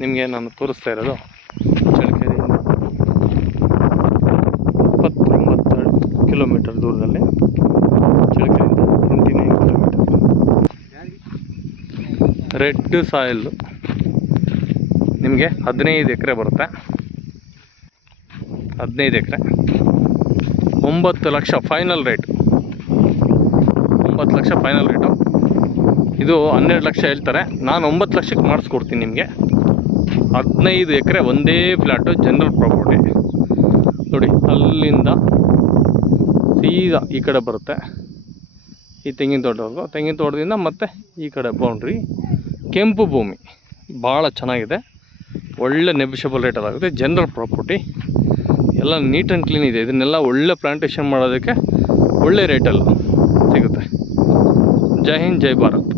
ನಿಮಗೆ ನಾನು ತೋರಿಸ್ತಾ ಇರೋದು ಚಳ್ಳಕೆರೆಯಿಂದ 29 ಕಿಲೋಮೀಟರ್ ದೂರದಲ್ಲಿ, ಚಳ್ಳಕೆರೆಯಿಂದ 29 ಕಿಲೋಮೀಟರ್. ರೆಡ್ ಸಾಯಿಲ್ ನಿಮಗೆ 15 ಎಕರೆ ಬರುತ್ತೆ. 15 ಎಕರೆ 9 lakh final rate. 9 lakh final rate. ಇದು 12 ಲಕ್ಷ ಹೇಳ್ತಾರೆ. ನಾನು 9 ಲಕ್ಷಕ್ಕೆ ಮಾಡಿಸ್ಕೊಡ್ತೀನಿ ನಿಮಗೆ. 15 ಎಕರೆ ಒಂದೇ ಫ್ಲ್ಯಾಟು, ಜನರಲ್ ಪ್ರಾಪರ್ಟಿ. ನೋಡಿ, ಅಲ್ಲಿಂದ ಸೀದಾ ಈ ಕಡೆ ಬರುತ್ತೆ ಈ ತೆಂಗಿನ ತೋಟವರೆಗೂ. ತೆಂಗಿನ ತೋಟದಿಂದ ಮತ್ತೆ ಈ ಕಡೆ ಬೌಂಡ್ರಿ. ಕೆಂಪು ಭೂಮಿ, ಭಾಳ ಚೆನ್ನಾಗಿದೆ. ಒಳ್ಳೆ ನೆಬಿಷಬಲ್ ರೇಟಲ್ಲಾಗುತ್ತೆ. ಜನರಲ್ ಪ್ರಾಪರ್ಟಿ ಎಲ್ಲ ನೀಟ್ ಆ್ಯಂಡ್ ಕ್ಲೀನ್ ಇದೆ. ಇದನ್ನೆಲ್ಲ ಒಳ್ಳೆ ಪ್ಲಾಂಟೇಷನ್ ಮಾಡೋದಕ್ಕೆ ಒಳ್ಳೆ ರೇಟಲ್ಲಿ ಸಿಗುತ್ತೆ. ಜೈ ಹಿಂದ್, ಜೈ ಭಾರತ್.